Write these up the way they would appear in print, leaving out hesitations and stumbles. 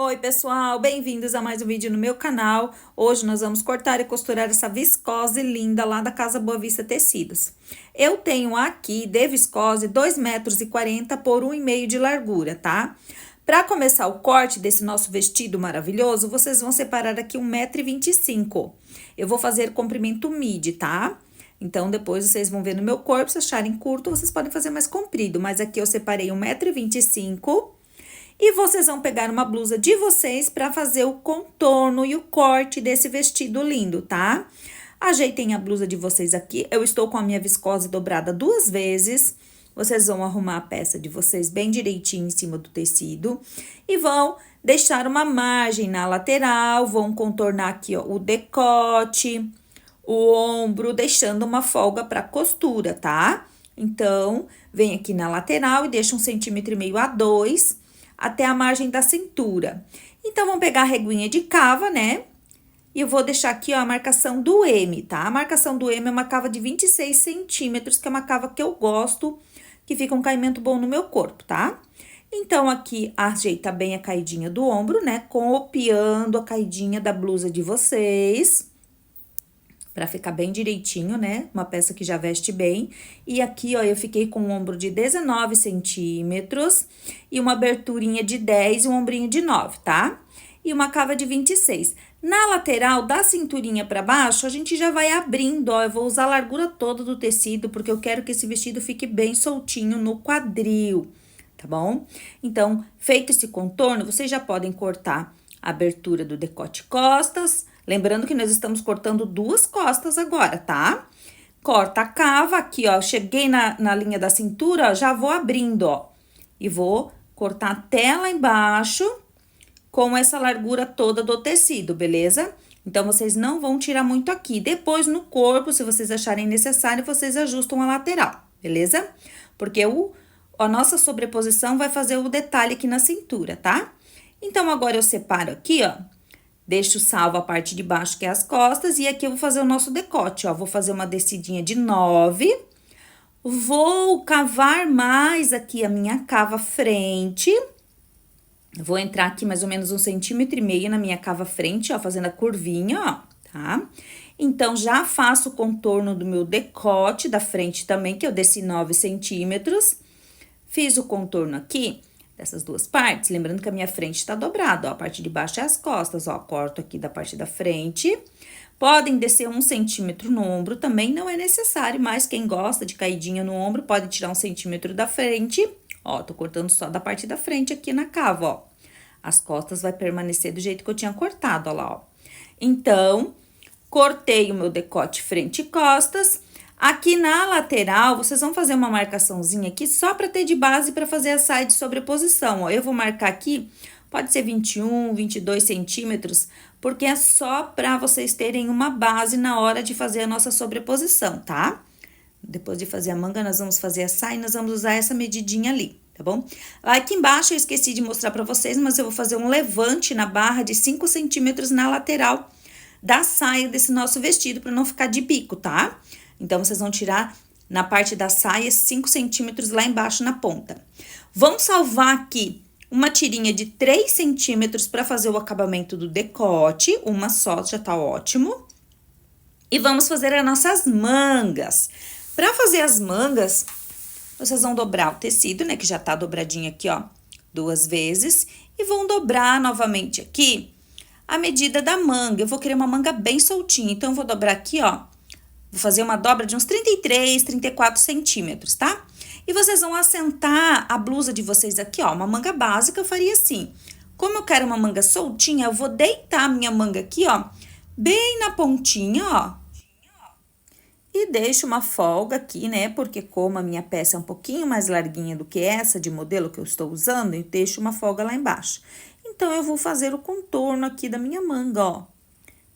Oi, pessoal, bem-vindos a mais um vídeo no meu canal. Hoje nós vamos cortar e costurar essa viscose linda lá da Casa Boa Vista Tecidos. Eu tenho aqui de viscose 2,40 m por 1,5 m de largura, tá? Para começar o corte desse nosso vestido maravilhoso, vocês vão separar aqui 1,25 m. Eu vou fazer comprimento midi, tá? Então, depois vocês vão ver no meu corpo, se acharem curto, vocês podem fazer mais comprido. Mas aqui eu separei 1,25 m. E vocês vão pegar uma blusa de vocês para fazer o contorno e o corte desse vestido lindo, tá? Ajeitem a blusa de vocês aqui. Eu estou com a minha viscose dobrada 2 vezes. Vocês vão arrumar a peça de vocês bem direitinho em cima do tecido. E vão deixar uma margem na lateral. Vão contornar aqui, ó, o decote, o ombro, deixando uma folga para costura, tá? Então, vem aqui na lateral e deixa 1,5 cm a 2 até a margem da cintura. Então, vamos pegar a reguinha de cava, né? E eu vou deixar aqui, ó, a marcação do M, tá? A marcação do M é uma cava de 26 centímetros, que é uma cava que eu gosto, que fica um caimento bom no meu corpo, tá? Então, aqui, ajeita bem a caidinha do ombro, né? Copiando a caidinha da blusa de vocês, pra ficar bem direitinho, né? Uma peça que já veste bem. E aqui, ó, eu fiquei com um ombro de 19 centímetros e uma aberturinha de 10 e um ombrinho de 9, tá? E uma cava de 26. Na lateral, da cinturinha pra baixo, a gente já vai abrindo, ó. Eu vou usar a largura toda do tecido, porque eu quero que esse vestido fique bem soltinho no quadril, tá bom? Então, feito esse contorno, vocês já podem cortar a abertura do decote costas. Lembrando que nós estamos cortando 2 costas agora, tá? Corta a cava aqui, ó. Cheguei na linha da cintura, ó, já vou abrindo, ó. E vou cortar até lá embaixo com essa largura toda do tecido, beleza? Então, vocês não vão tirar muito aqui. Depois, no corpo, se vocês acharem necessário, vocês ajustam a lateral, beleza? Porque a nossa sobreposição vai fazer o detalhe aqui na cintura, tá? Então, agora eu separo aqui, ó. Deixo salvo a parte de baixo, que é as costas, e aqui eu vou fazer o nosso decote, ó. Vou fazer uma descidinha de 9. Vou cavar mais aqui a minha cava frente. Vou entrar aqui mais ou menos 1,5 cm na minha cava frente, ó, fazendo a curvinha, ó, tá? Então, já faço o contorno do meu decote da frente também, que eu desci 9 centímetros. Fiz o contorno aqui dessas 2 partes, lembrando que a minha frente tá dobrada, ó, a parte de baixo é as costas, ó, corto aqui da parte da frente. Podem descer 1 centímetro no ombro também, não é necessário, mas quem gosta de caidinha no ombro, pode tirar 1 centímetro da frente. Ó, tô cortando só da parte da frente aqui na cava, ó. As costas vai permanecer do jeito que eu tinha cortado, ó lá, ó. Então, cortei o meu decote frente e costas. Aqui na lateral, vocês vão fazer uma marcaçãozinha aqui só pra ter de base pra fazer a saia de sobreposição, ó. Eu vou marcar aqui, pode ser 21, 22 centímetros, porque é só pra vocês terem uma base na hora de fazer a nossa sobreposição, tá? Depois de fazer a manga, nós vamos fazer a saia e nós vamos usar essa medidinha ali, tá bom? Aqui embaixo eu esqueci de mostrar pra vocês, mas eu vou fazer um levante na barra de 5 centímetros na lateral da saia desse nosso vestido, pra não ficar de bico, tá? Então, vocês vão tirar na parte da saia 5 centímetros lá embaixo na ponta. Vamos salvar aqui uma tirinha de 3 centímetros pra fazer o acabamento do decote, uma só já tá ótimo. E vamos fazer as nossas mangas. Pra fazer as mangas, vocês vão dobrar o tecido, né, que já tá dobradinho aqui, ó, 2 vezes. E vão dobrar novamente aqui a medida da manga. Eu vou querer uma manga bem soltinha, então eu vou dobrar aqui, ó. Vou fazer uma dobra de uns 33, 34 centímetros, tá? E vocês vão assentar a blusa de vocês aqui, ó, uma manga básica, eu faria assim. Como eu quero uma manga soltinha, eu vou deitar a minha manga aqui, ó, bem na pontinha, ó. E deixo uma folga aqui, né, porque como a minha peça é um pouquinho mais larguinha do que essa de modelo que eu estou usando, eu deixo uma folga lá embaixo. Então, eu vou fazer o contorno aqui da minha manga, ó.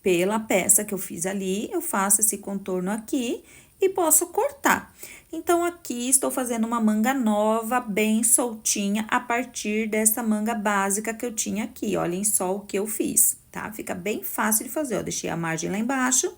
Pela peça que eu fiz ali, eu faço esse contorno aqui e posso cortar. Então, aqui estou fazendo uma manga nova, bem soltinha, a partir dessa manga básica que eu tinha aqui. Olhem só o que eu fiz, tá? Fica bem fácil de fazer, ó. Deixei a margem lá embaixo.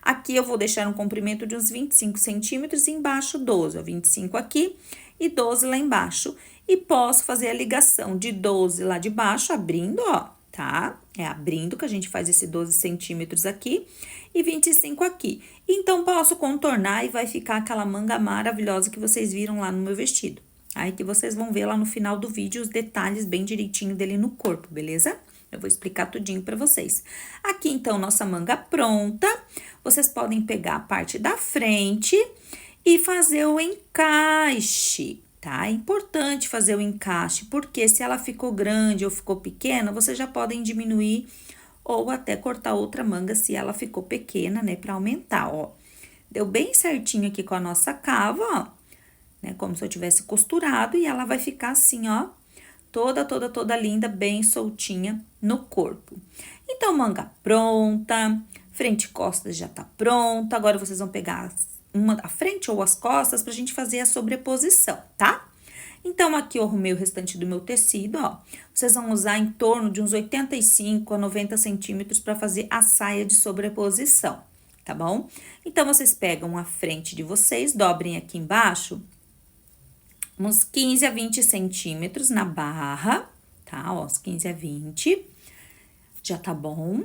Aqui, eu vou deixar um comprimento de uns 25 centímetros e embaixo 12, ó. 25 aqui e 12 lá embaixo. E posso fazer a ligação de 12 lá de baixo, abrindo, ó, tá? É abrindo que a gente faz esse 12 centímetros aqui e 25 aqui. Então, posso contornar e vai ficar aquela manga maravilhosa que vocês viram lá no meu vestido. Aí que vocês vão ver lá no final do vídeo os detalhes bem direitinho dele no corpo, beleza? Eu vou explicar tudinho pra vocês. Aqui, então, nossa manga pronta. Vocês podem pegar a parte da frente e fazer o encaixe, tá? É importante fazer o encaixe, porque se ela ficou grande ou ficou pequena, vocês já podem diminuir ou até cortar outra manga se ela ficou pequena, né? Pra aumentar, ó. Deu bem certinho aqui com a nossa cava, ó, né? Como se eu tivesse costurado e ela vai ficar assim, ó, toda linda, bem soltinha no corpo. Então, manga pronta, frente e costas já tá pronta. Agora, vocês vão pegar a frente ou as costas pra gente fazer a sobreposição, tá? Então, aqui eu arrumei o restante do meu tecido, ó. Vocês vão usar em torno de uns 85 a 90 centímetros pra fazer a saia de sobreposição, tá bom? Então, vocês pegam a frente de vocês, dobrem aqui embaixo uns 15 a 20 centímetros na barra, tá? Ó, uns 15 a 20, já tá bom.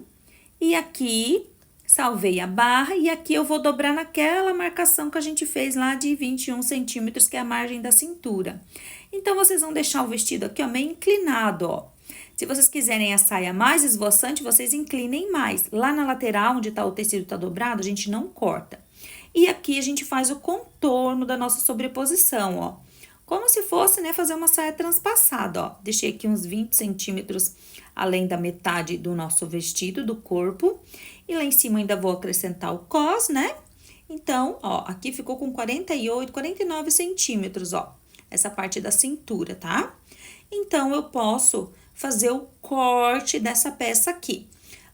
E aqui, salvei a barra e aqui eu vou dobrar naquela marcação que a gente fez lá de 21 centímetros, que é a margem da cintura. Então, vocês vão deixar o vestido aqui, ó, meio inclinado, ó. Se vocês quiserem a saia mais esvoaçante, vocês inclinem mais. Lá na lateral, onde tá o tecido tá dobrado, a gente não corta. E aqui a gente faz o contorno da nossa sobreposição, ó. Como se fosse, né, fazer uma saia transpassada, ó. Deixei aqui uns 20 centímetros além da metade do nosso vestido, do corpo. E lá em cima ainda vou acrescentar o cos, né? Então, ó, aqui ficou com 48, 49 centímetros, ó. Essa parte da cintura, tá? Então, eu posso fazer o corte dessa peça aqui.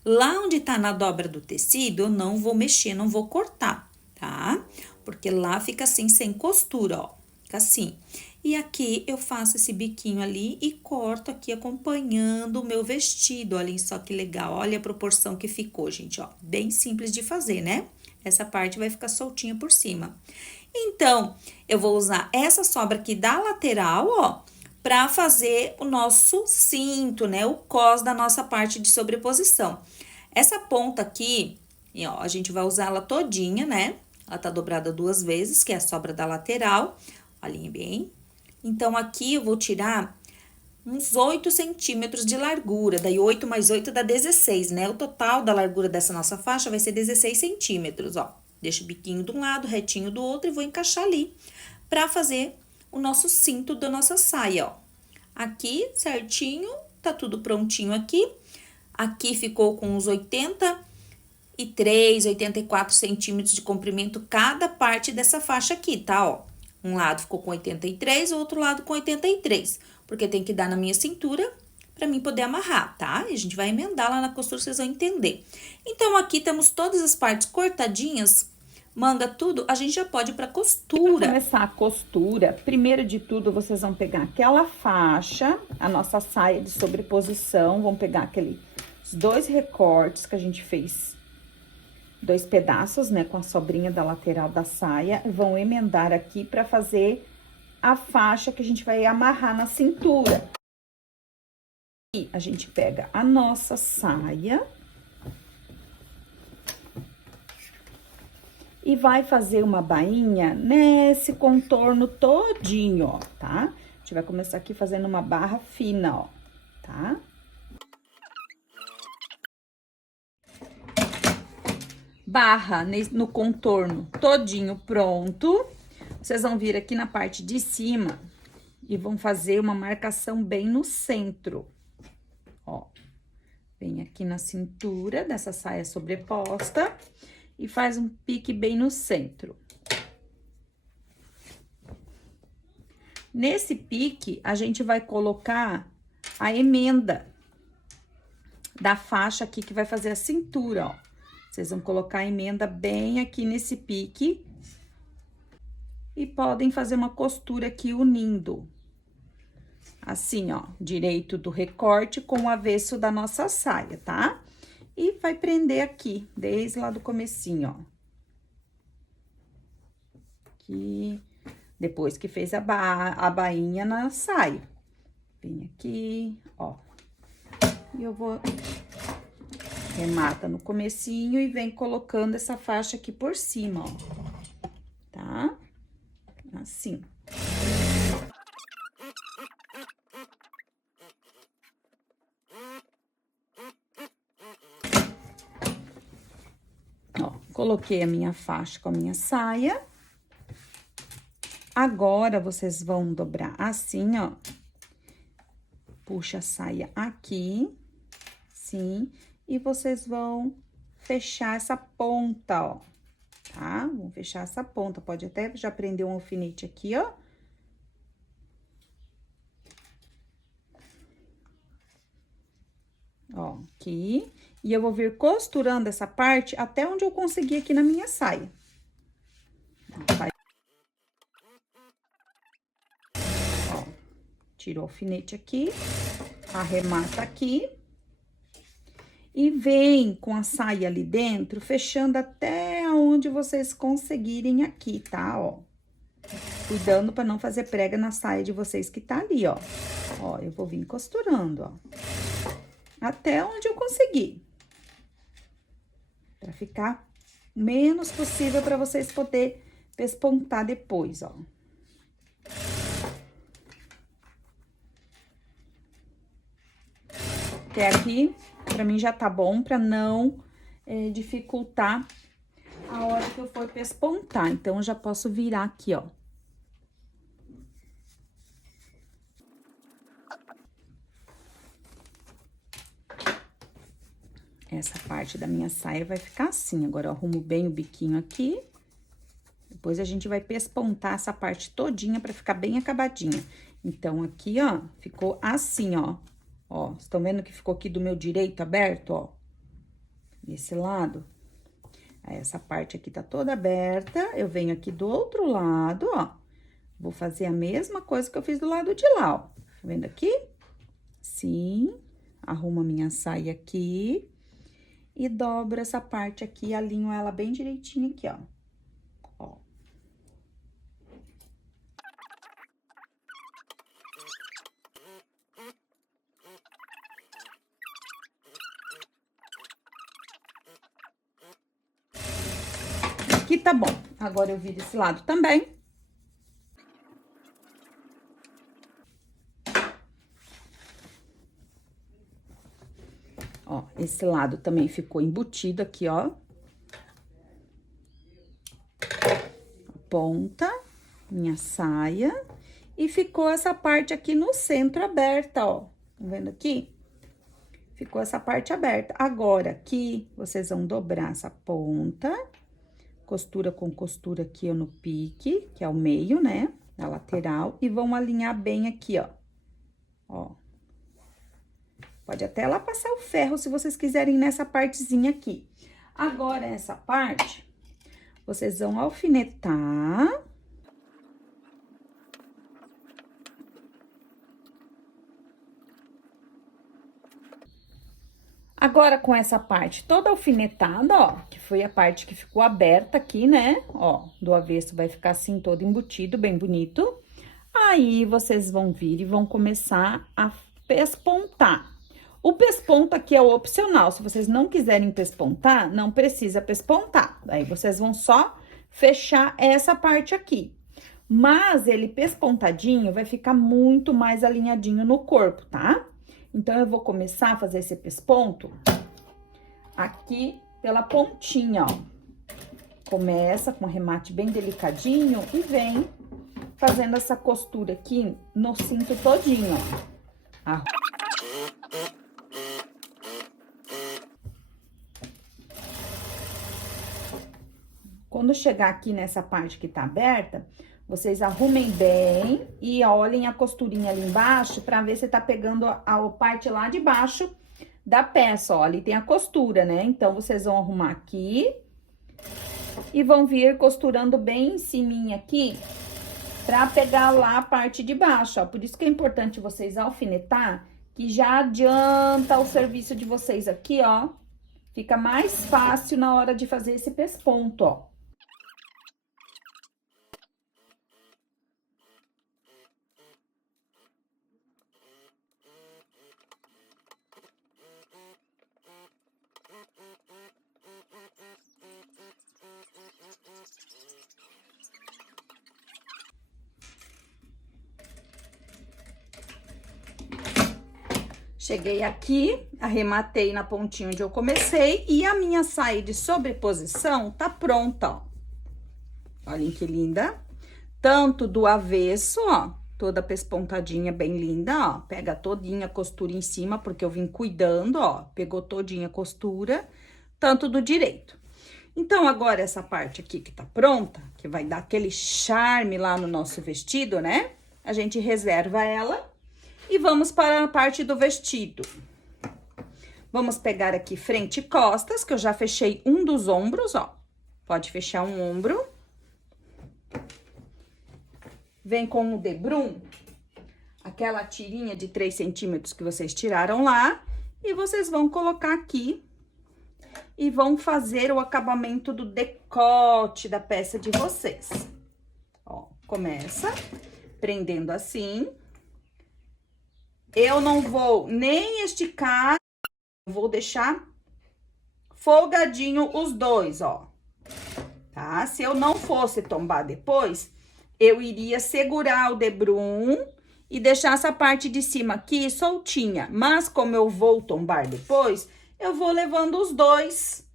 Lá onde tá na dobra do tecido, eu não vou mexer, não vou cortar, tá? Porque lá fica assim, sem costura, ó. Fica assim. E aqui eu faço esse biquinho ali e corto aqui acompanhando o meu vestido. Olhem só que legal, olha a proporção que ficou, gente, ó. Bem simples de fazer, né? Essa parte vai ficar soltinha por cima. Então, eu vou usar essa sobra aqui da lateral, ó, pra fazer o nosso cinto, né? O cos da nossa parte de sobreposição. Essa ponta aqui, ó, a gente vai usar ela todinha, né? Ela tá dobrada 2 vezes, que é a sobra da lateral. Olhem bem. Então, aqui eu vou tirar uns 8 centímetros de largura. Daí, 8 mais 8 dá 16, né? O total da largura dessa nossa faixa vai ser 16 centímetros, ó. Deixo o biquinho de um lado, retinho do outro e vou encaixar ali pra fazer o nosso cinto da nossa saia, ó. Aqui, certinho, tá tudo prontinho aqui. Aqui ficou com uns 83, 84 centímetros de comprimento cada parte dessa faixa aqui, tá, ó. Um lado ficou com 83, o outro lado com 83, porque tem que dar na minha cintura pra mim poder amarrar, tá? E a gente vai emendar lá na costura, vocês vão entender. Então, aqui temos todas as partes cortadinhas, manga tudo, a gente já pode ir pra costura. Pra começar a costura, primeiro de tudo, vocês vão pegar aquela faixa, a nossa saia de sobreposição, vão pegar aqueles 2 recortes que a gente fez, 2 pedaços, né, com a sobrinha da lateral da saia, e vão emendar aqui pra fazer a faixa que a gente vai amarrar na cintura. E a gente pega a nossa saia e vai fazer uma bainha nesse contorno todinho, ó, tá? A gente vai começar aqui fazendo uma barra fina, ó, tá? Barra no contorno todinho pronto. Vocês vão vir aqui na parte de cima e vão fazer uma marcação bem no centro, ó. Vem aqui na cintura dessa saia sobreposta e faz um pique bem no centro. Nesse pique, a gente vai colocar a emenda da faixa aqui que vai fazer a cintura, ó. Vocês vão colocar a emenda bem aqui nesse pique e podem fazer uma costura aqui unindo. Assim, ó, direito do recorte com o avesso da nossa saia, tá? E vai prender aqui, desde lá do comecinho, ó. Aqui, depois que fez a bainha na saia. Vem aqui, ó. E eu vou... remata no comecinho e vem colocando essa faixa aqui por cima, ó. Tá? Assim. Ó, coloquei a minha faixa com a minha saia. Agora, vocês vão dobrar assim, ó. Puxa a saia aqui, sim, e vocês vão fechar essa ponta, ó, tá? Vão fechar essa ponta, pode até já prender um alfinete aqui, ó. Ó, aqui. E eu vou vir costurando essa parte até onde eu conseguir aqui na minha saia. Ó, tiro o alfinete aqui, arremata aqui. E vem com a saia ali dentro, fechando até onde vocês conseguirem aqui, tá? Ó. Cuidando para não fazer prega na saia de vocês que tá ali, ó. Ó, eu vou vir costurando, ó. Até onde eu conseguir. Pra ficar o menos possível para vocês poderem despontar depois, ó. Até aqui, pra mim já tá bom, pra não dificultar a hora que eu for pespontar. Então, eu já posso virar aqui, ó. Essa parte da minha saia vai ficar assim. Agora, eu arrumo bem o biquinho aqui. Depois, a gente vai pespontar essa parte todinha pra ficar bem acabadinha. Então, aqui, ó, ficou assim, ó. Ó, estão vendo que ficou aqui do meu direito aberto, ó? Desse lado. Aí, essa parte aqui tá toda aberta. Eu venho aqui do outro lado, ó. Vou fazer a mesma coisa que eu fiz do lado de lá, ó. Tá vendo aqui? Sim. Arrumo a minha saia aqui. E dobro essa parte aqui, alinho ela bem direitinho aqui, ó. Ó. Aqui tá bom. Agora, eu viro esse lado também. Ó, esse lado também ficou embutido aqui, ó. Ponta, minha saia. E ficou essa parte aqui no centro aberta, ó. Tá vendo aqui? Ficou essa parte aberta. Agora, aqui, vocês vão dobrar essa ponta. Costura com costura aqui, ó, no pique, que é o meio, né? Da lateral. E vão alinhar bem aqui, ó. Ó. Pode até lá passar o ferro, se vocês quiserem, nessa partezinha aqui. Agora, essa parte, vocês vão alfinetar. Agora, com essa parte toda alfinetada, ó, que foi a parte que ficou aberta aqui, né? Ó, do avesso vai ficar assim, todo embutido, bem bonito. Aí, vocês vão vir e vão começar a pespontar. O pesponto aqui é o opcional. Se vocês não quiserem pespontar, não precisa pespontar. Aí, vocês vão só fechar essa parte aqui. Mas, ele pespontadinho vai ficar muito mais alinhadinho no corpo, tá? Então, eu vou começar a fazer esse pesponto aqui pela pontinha, ó. Começa com um remate bem delicadinho e vem fazendo essa costura aqui no cinto todinho, ó. Quando chegar aqui nessa parte que tá aberta, vocês arrumem bem e olhem a costurinha ali embaixo pra ver se tá pegando a parte lá de baixo da peça, ó. Ali tem a costura, né? Então, vocês vão arrumar aqui e vão vir costurando bem em cima aqui pra pegar lá a parte de baixo, ó. Por isso que é importante vocês alfinetar, que já adianta o serviço de vocês aqui, ó. Fica mais fácil na hora de fazer esse pesponto, ó. Cheguei aqui, arrematei na pontinha onde eu comecei e a minha saia de sobreposição tá pronta, ó. Olhem que linda. Tanto do avesso, ó, toda pespontadinha bem linda, ó. Pega todinha a costura em cima, porque eu vim cuidando, ó. Pegou todinha a costura, tanto do direito. Então, agora essa parte aqui que tá pronta, que vai dar aquele charme lá no nosso vestido, né? A gente reserva ela. E vamos para a parte do vestido. Vamos pegar aqui frente e costas, que eu já fechei um dos ombros, ó. Pode fechar um ombro. Vem com o debrum, aquela tirinha de 3 centímetros que vocês tiraram lá. E vocês vão colocar aqui e vão fazer o acabamento do decote da peça de vocês. Ó, começa prendendo assim. Eu não vou nem esticar, vou deixar folgadinho os dois, ó. Tá? Se eu não fosse tombar depois, eu iria segurar o debrum e deixar essa parte de cima aqui soltinha. Mas como eu vou tombar depois, eu vou levando os dois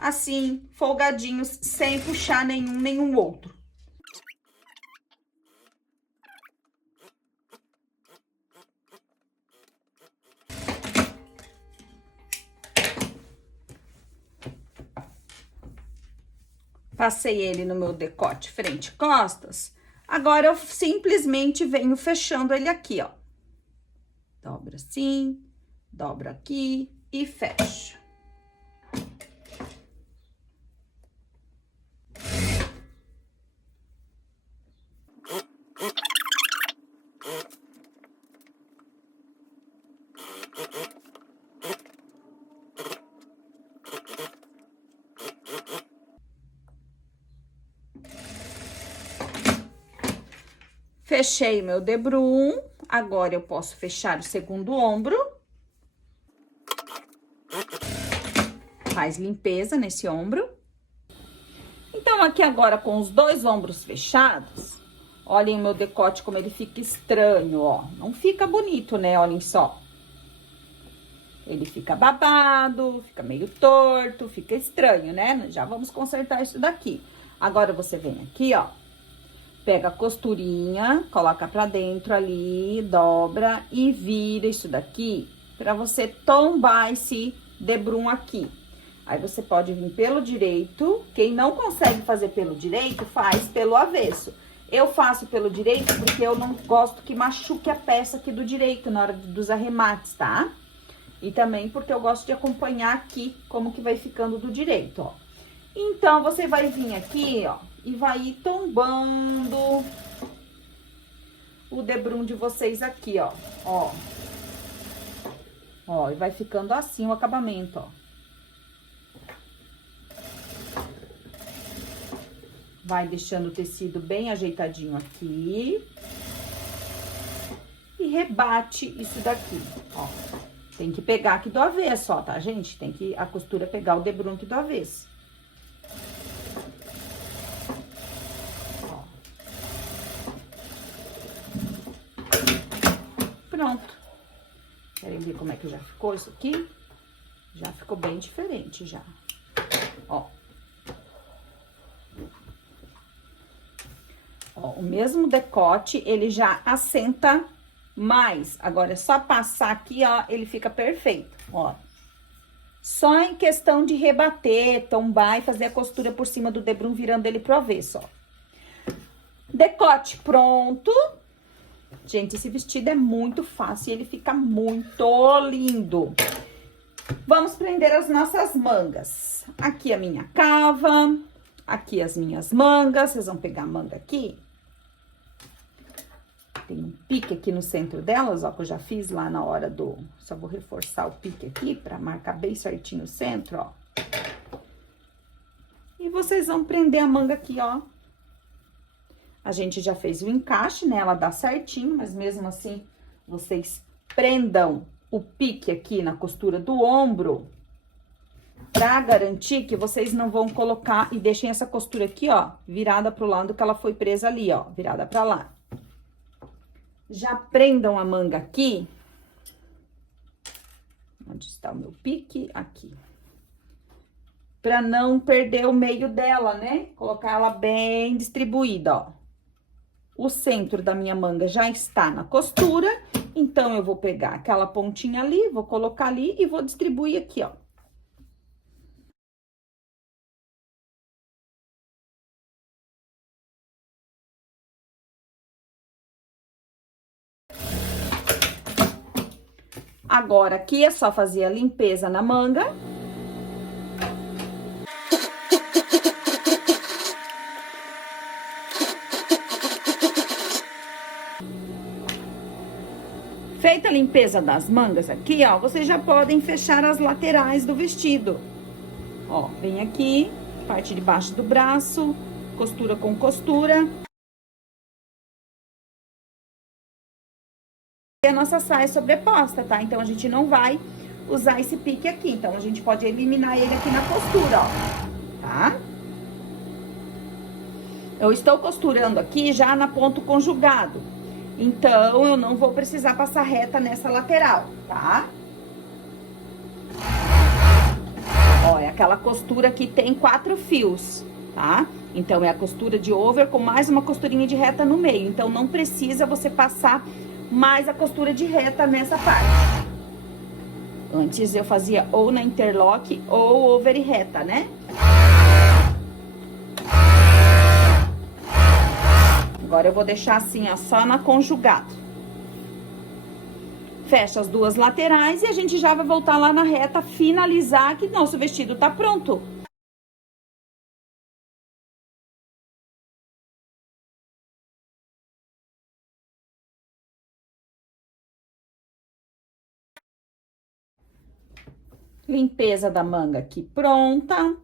assim, folgadinhos, sem puxar nenhum outro. Passei ele no meu decote frente e costas. Agora, eu simplesmente venho fechando ele aqui, ó. Dobra assim, dobra aqui e fecho. Fechei meu debrum, agora eu posso fechar o segundo ombro. Faz limpeza nesse ombro. Então, aqui agora com os dois ombros fechados, olhem o meu decote como ele fica estranho, ó. Não fica bonito, né? Olhem só. Ele fica babado, fica meio torto, fica estranho, né? Já vamos consertar isso daqui. Agora, você vem aqui, ó. Pega a costurinha, coloca pra dentro ali, dobra e vira isso daqui pra você tombar esse debrum aqui. Aí, você pode vir pelo direito. Quem não consegue fazer pelo direito, faz pelo avesso. Eu faço pelo direito porque eu não gosto que machuque a peça aqui do direito na hora dos arremates, tá? E também porque eu gosto de acompanhar aqui como que vai ficando do direito, ó. Então, você vai vir aqui, ó, e vai ir tombando o debrum de vocês aqui, ó. Ó, e vai ficando assim o acabamento, ó. Vai deixando o tecido bem ajeitadinho aqui. E rebate isso daqui, ó. Tem que pegar aqui do avesso, ó, tá, gente? Tem que a costura pegar o debrum aqui do avesso. Pronto. Querem ver como é que já ficou isso aqui? Já ficou bem diferente, já. Ó. Ó, o mesmo decote, ele já assenta mais. Agora, é só passar aqui, ó, ele fica perfeito, ó. Só em questão de rebater, tombar e fazer a costura por cima do debrum, virando ele pro avesso, ó. Decote pronto. Gente, esse vestido é muito fácil e ele fica muito lindo. Vamos prender as nossas mangas. Aqui a minha cava, aqui as minhas mangas. Vocês vão pegar a manga aqui. Tem um pique aqui no centro delas, ó, que eu já fiz lá na hora do... Só vou reforçar o pique aqui pra marcar bem certinho o centro, ó. E vocês vão prender a manga aqui, ó. A gente já fez o encaixe, né? Ela dá certinho, mas mesmo assim, vocês prendam o pique aqui na costura do ombro, pra garantir que vocês não vão colocar e deixem essa costura aqui, ó, virada pro lado que ela foi presa ali, ó, virada pra lá. Já prendam a manga aqui. Onde está o meu pique? Aqui. Pra não perder o meio dela, né? Colocar ela bem distribuída, ó. O centro da minha manga já está na costura, então eu vou pegar aquela pontinha ali, vou colocar ali e vou distribuir aqui, ó. Agora, aqui é só fazer a limpeza na manga. Feita a limpeza das mangas aqui, ó, vocês já podem fechar as laterais do vestido. Ó, vem aqui, parte de baixo do braço, costura com costura. E a nossa saia sobreposta, tá? Então, a gente não vai usar esse pique aqui. Então, a gente pode eliminar ele aqui na costura, ó, tá? Eu estou costurando aqui já na ponto conjugado. Então, eu não vou precisar passar reta nessa lateral, tá? Ó, é aquela costura que tem 4 fios, tá? Então, é a costura de over com mais uma costurinha de reta no meio. Então, não precisa você passar mais a costura de reta nessa parte. Antes, eu fazia ou na interlock ou over e reta, né? Agora, eu vou deixar assim, ó, só na conjugado. Fecha as 2 laterais e a gente já vai voltar lá na reta, finalizar que nosso vestido tá pronto. Limpeza da manga aqui pronta.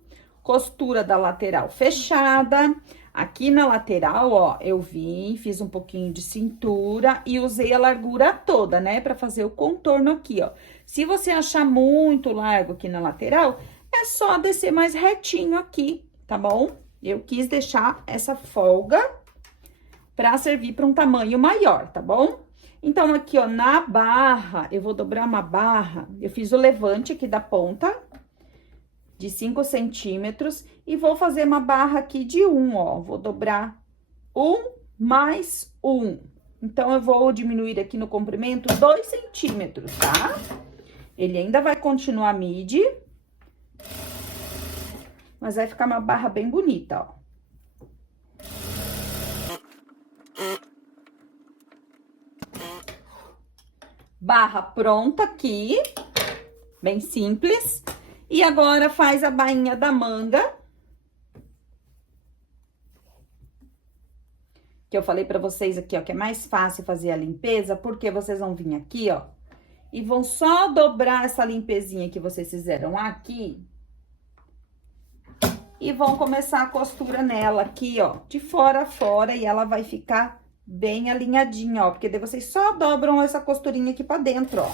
Costura da lateral fechada. Aqui na lateral, ó, eu vim, fiz um pouquinho de cintura e usei a largura toda, né? Pra fazer o contorno aqui, ó. Se você achar muito largo aqui na lateral, é só descer mais retinho aqui, tá bom? Eu quis deixar essa folga pra servir pra um tamanho maior, tá bom? Então, aqui, ó, na barra, eu vou dobrar uma barra, eu fiz o levante aqui da ponta, de 5 centímetros, e vou fazer uma barra aqui de 1, ó, vou dobrar 1 mais 1. Então, eu vou diminuir aqui no comprimento 2 centímetros, tá? Ele ainda vai continuar midi, mas vai ficar uma barra bem bonita, ó. Barra pronta aqui, bem simples. E agora, faz a bainha da manga. Que eu falei pra vocês aqui, ó, que é mais fácil fazer a limpeza, porque vocês vão vir aqui, ó, e vão só dobrar essa limpezinha que vocês fizeram aqui. E vão começar a costura nela aqui, ó, de fora a fora, e ela vai ficar bem alinhadinha, ó, porque daí vocês só dobram essa costurinha aqui pra dentro, ó.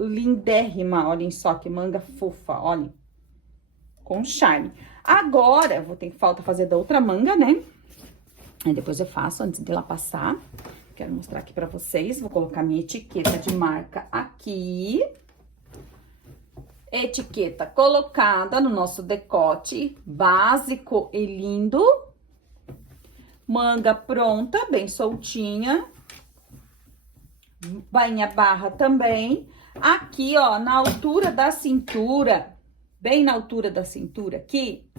Lindérrima, olhem só que manga fofa, olhem. Com charme. Agora, vou ter que falta fazer da outra manga, né? Aí depois eu faço, antes de ela passar. Quero mostrar aqui pra vocês. Vou colocar minha etiqueta de marca aqui. Etiqueta colocada no nosso decote, básico e lindo. Manga pronta, bem soltinha. Bainha barra também. Aqui, ó, na altura da cintura, bem na altura da cintura aqui,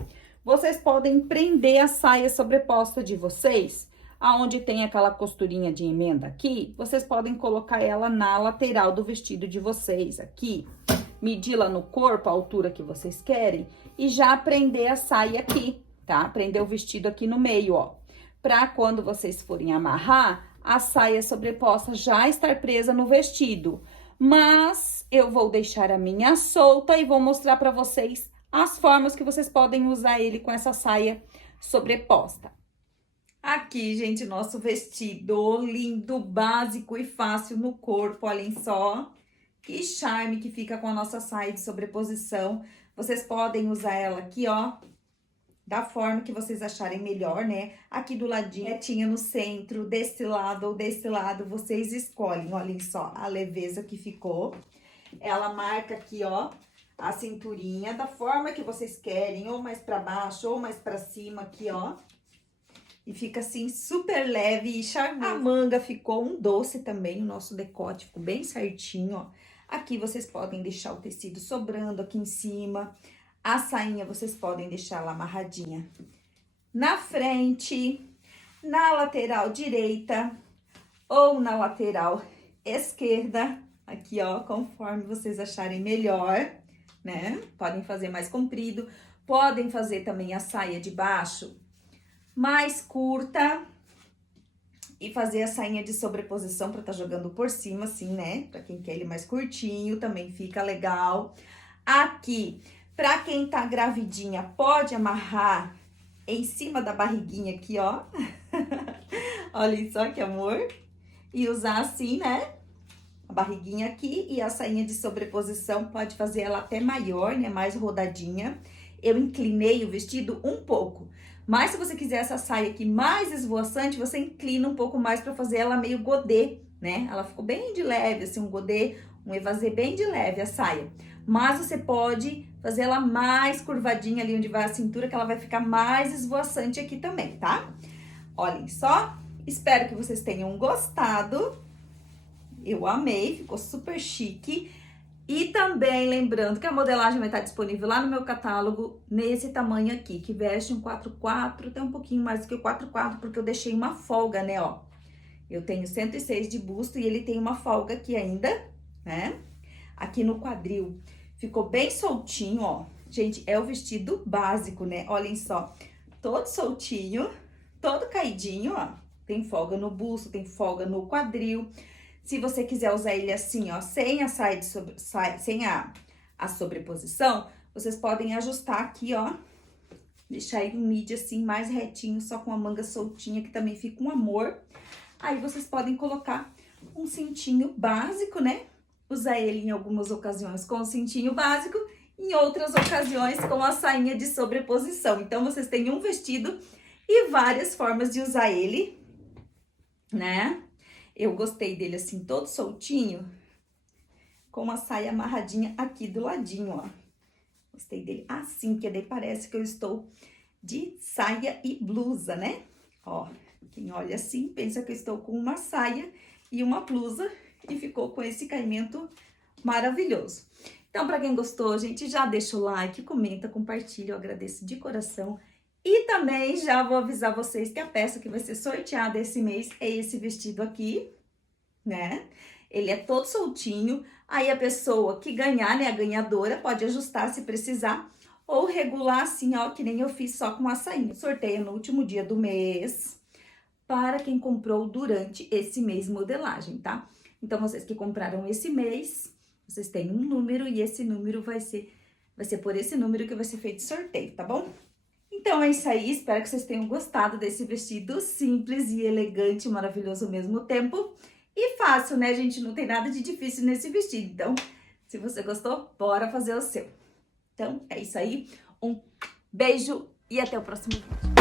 vocês podem prender a saia sobreposta de vocês, aonde tem aquela costurinha de emenda aqui, vocês podem colocar ela na lateral do vestido de vocês aqui, medir lá no corpo a altura que vocês querem e já prender a saia aqui, tá? Prender o vestido aqui no meio, ó, pra quando vocês forem amarrar, a saia sobreposta já estar presa no vestido. Mas eu vou deixar a minha solta e vou mostrar pra vocês as formas que vocês podem usar ele com essa saia sobreposta. Aqui, gente, nosso vestido lindo, básico e fácil no corpo, olhem só. Que charme que fica com a nossa saia de sobreposição. Vocês podem usar ela aqui, ó, da forma que vocês acharem melhor, né? Aqui do ladinho, retinha no centro, desse lado ou desse lado, vocês escolhem. Olhem só a leveza que ficou. Ela marca aqui, ó, a cinturinha da forma que vocês querem, ou mais pra baixo, ou mais pra cima aqui, ó. E fica assim, super leve e charmoso. A manga ficou um doce também, o nosso decote ficou bem certinho, ó. Aqui vocês podem deixar o tecido sobrando aqui em cima. A sainha vocês podem deixar ela amarradinha na frente, na lateral direita ou na lateral esquerda. Aqui, ó, conforme vocês acharem melhor, né? Podem fazer mais comprido, podem fazer também a saia de baixo mais curta e fazer a sainha de sobreposição para tá jogando por cima, assim, né? Para quem quer ele mais curtinho, também fica legal. Aqui, para quem tá gravidinha, pode amarrar em cima da barriguinha aqui, ó. Olha só que amor. E usar assim, né? A barriguinha aqui e a sainha de sobreposição, pode fazer ela até maior, né? Mais rodadinha. Eu inclinei o vestido um pouco. Mas se você quiser essa saia aqui mais esvoaçante, você inclina um pouco mais para fazer ela meio godê, né? Ela ficou bem de leve, assim, um godê, um evasê bem de leve a saia. Mas você pode fazer ela mais curvadinha ali onde vai a cintura, que ela vai ficar mais esvoaçante aqui também, tá? Olhem só, espero que vocês tenham gostado. Eu amei, ficou super chique. E também lembrando que a modelagem vai estar disponível lá no meu catálogo, nesse tamanho aqui, que veste um 4x4, até um pouquinho mais do que o 4x4, porque eu deixei uma folga, né, ó. Eu tenho 106 de busto e ele tem uma folga aqui ainda, né? Aqui no quadril. Ficou bem soltinho, ó. Gente, é o vestido básico, né? Olhem só, todo soltinho, todo caidinho, ó. Tem folga no busto, tem folga no quadril. Se você quiser usar ele assim, ó, sem a saia sem a sobreposição, vocês podem ajustar aqui, ó. Deixar ele um midi assim, mais retinho, só com a manga soltinha, que também fica um amor. Aí vocês podem colocar um cintinho básico, né? Usar ele em algumas ocasiões com o cintinho básico, em outras ocasiões com a sainha de sobreposição. Então, vocês têm um vestido e várias formas de usar ele, né? Eu gostei dele assim, todo soltinho, com a saia amarradinha aqui do ladinho, ó. Gostei dele assim, que daí parece que eu estou de saia e blusa, né? Ó, quem olha assim, pensa que eu estou com uma saia e uma blusa e ficou com esse caimento maravilhoso. Então, para quem gostou, gente, já deixa o like, comenta, compartilha, eu agradeço de coração. E também já vou avisar vocês que a peça que vai ser sorteada esse mês é esse vestido aqui, né? Ele é todo soltinho, aí a pessoa que ganhar, né, a ganhadora, pode ajustar se precisar, ou regular assim, ó, que nem eu fiz só com a sainha. Sorteio no último dia do mês, para quem comprou durante esse mês modelagem, tá? Então, vocês que compraram esse mês, vocês têm um número e esse número vai ser por esse número que vai ser feito sorteio, tá bom? Então, é isso aí, espero que vocês tenham gostado desse vestido simples e elegante, maravilhoso ao mesmo tempo. E fácil, né, gente? Não tem nada de difícil nesse vestido. Então, se você gostou, bora fazer o seu. Então, é isso aí. Um beijo e até o próximo vídeo.